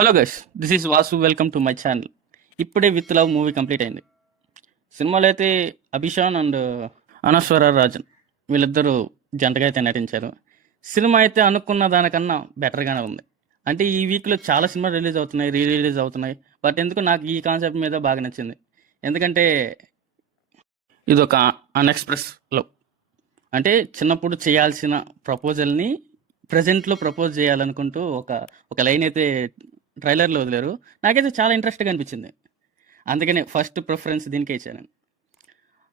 Hello guys, this is Vasu. Welcome to my channel. ఇప్పుడే with love movie complete అయింది. సినిమాలో అయితే అభిషాన్ అండ్ అనస్వర రాజన్ వీళ్ళిద్దరూ జంటగా అయితే నటించారు. సినిమా అయితే అనుకున్న దానికన్నా బెటర్గానే ఉంది. అంటే ఈ వీక్లో చాలా సినిమాలు రిలీజ్ అవుతున్నాయి, రిలీజ్ అవుతున్నాయి. బట్ ఎందుకు నాకు ఈ కాన్సెప్ట్ మీద బాగా నచ్చింది. ఎందుకంటే ఇది ఒక అన్ఎక్స్ప్రెస్ లవ్. అంటే చిన్నప్పుడు చేయాల్సిన ప్రపోజల్ని ప్రజెంట్లో ప్రపోజ్ చేయాలనుకుంటూ ఒక ఒక లైన్ అయితే ట్రైలర్లో వదిలేరు. నాకైతే చాలా ఇంట్రెస్ట్గా అనిపించింది. అందుకనే ఫస్ట్ ప్రిఫరెన్స్ దీనికే ఇచ్చాను.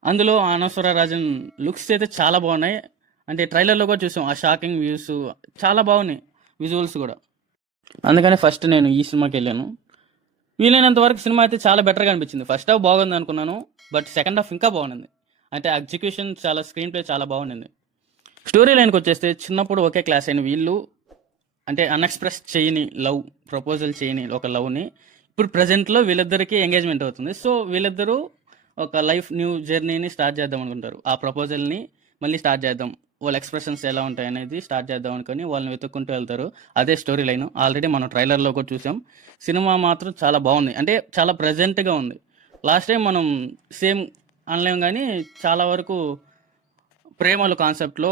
అందులో అనస్వర రాజన్ లుక్స్ అయితే చాలా బాగున్నాయి. అంటే ట్రైలర్లో కూడా చూసాం, ఆ షాకింగ్ వ్యూస్ చాలా బాగున్నాయి, విజువల్స్ కూడా. అందుకని ఫస్ట్ నేను ఈ సినిమాకి వెళ్ళాను. వీలైనంత వరకు సినిమా అయితే చాలా బెటర్గా అనిపించింది. ఫస్ట్ హాఫ్ బాగుంది అనుకున్నాను, బట్ సెకండ్ హాఫ్ ఇంకా బాగుంది. అంటే ఎగ్జిక్యూషన్ చాలా, స్క్రీన్ ప్లే చాలా బాగుంది. స్టోరీ లైన్కి వచ్చేస్తే చిన్నప్పుడు ఒకే క్లాస్ అయిన వీళ్ళు అంటే అన్ఎక్స్ప్రెస్ చేయని లవ్, ప్రపోజల్ చేయని ఒక లవ్ని ఇప్పుడు ప్రజెంట్లో వీళ్ళిద్దరికీ ఎంగేజ్మెంట్ అవుతుంది. సో వీళ్ళిద్దరూ ఒక లైఫ్ న్యూ జర్నీని స్టార్ట్ చేద్దాం అనుకుంటారు. ఆ ప్రపోజల్ని మళ్ళీ స్టార్ట్ చేద్దాం, వాళ్ళ ఎక్స్ప్రెషన్స్ ఎలా ఉంటాయి అనేది స్టార్ట్ చేద్దాం అనుకుని వాళ్ళని వెతుక్కుంటూ వెళ్తారు. అదే స్టోరీ లైన్. ఆల్రెడీ మనం ట్రైలర్లో కూడా చూసాం. సినిమా మాత్రం చాలా బాగుంది, అంటే చాలా ప్రజెంట్గా ఉంది. లాస్ట్ టైం మనం సేమ్ అనలేం, కానీ చాలా వరకు ప్రేమలు కాన్సెప్ట్లో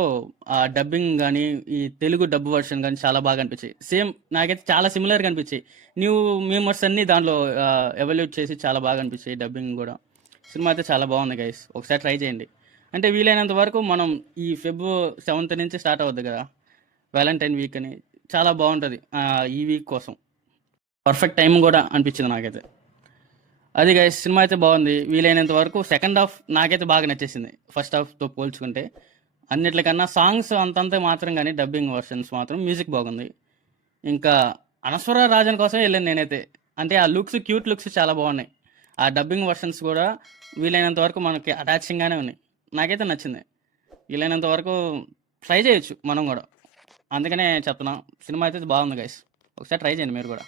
ఆ డబ్బింగ్ కానీ, ఈ తెలుగు డబ్ వర్షన్ కానీ చాలా బాగా అనిపించాయి. సేమ్ నాకైతే చాలా సిమిలర్గా అనిపించాయి. న్యూ మెంబర్స్ అన్నీ దాంట్లో ఎవల్యూట్ చేసి చాలా బాగా అనిపించాయి. డబ్బింగ్ కూడా. సినిమా అయితే చాలా బాగుంది గైస్, ఒకసారి ట్రై చేయండి. అంటే వీలైనంత వరకు మనం ఈ ఫెబ్ 7th నుంచి స్టార్ట్ అవుద్ది కదా వ్యాలంటైన్ వీక్ అని, చాలా బాగుంటుంది ఈ వీక్ కోసం. పర్ఫెక్ట్ టైం కూడా అనిపించింది నాకైతే. అది గైస్, సినిమా అయితే బాగుంది. వీలైనంత వరకు సెకండ్ హాఫ్ నాకైతే బాగా నచ్చేసింది ఫస్ట్ హాఫ్తో పోల్చుకుంటే. అన్నిట్లకన్నా సాంగ్స్ అంతంతే మాత్రం, కానీ డబ్బింగ్ వర్షన్స్ మాత్రం మ్యూజిక్ బాగుంది. ఇంకా అనస్వర రాజన్ కోసం వెళ్ళాను నేనైతే. అంటే ఆ లుక్స్, క్యూట్ లుక్స్ చాలా బాగున్నాయి. ఆ డబ్బింగ్ వర్షన్స్ కూడా వీలైనంత వరకు మనకి అటాచింగ్గానే ఉన్నాయి. నాకైతే నచ్చింది. వీలైనంత వరకు ట్రై చేయొచ్చు మనం కూడా. అందుకనే చెప్తున్నాం, సినిమా అయితే బాగుంది గైస్, ఒకసారి ట్రై చేయండి మీరు కూడా.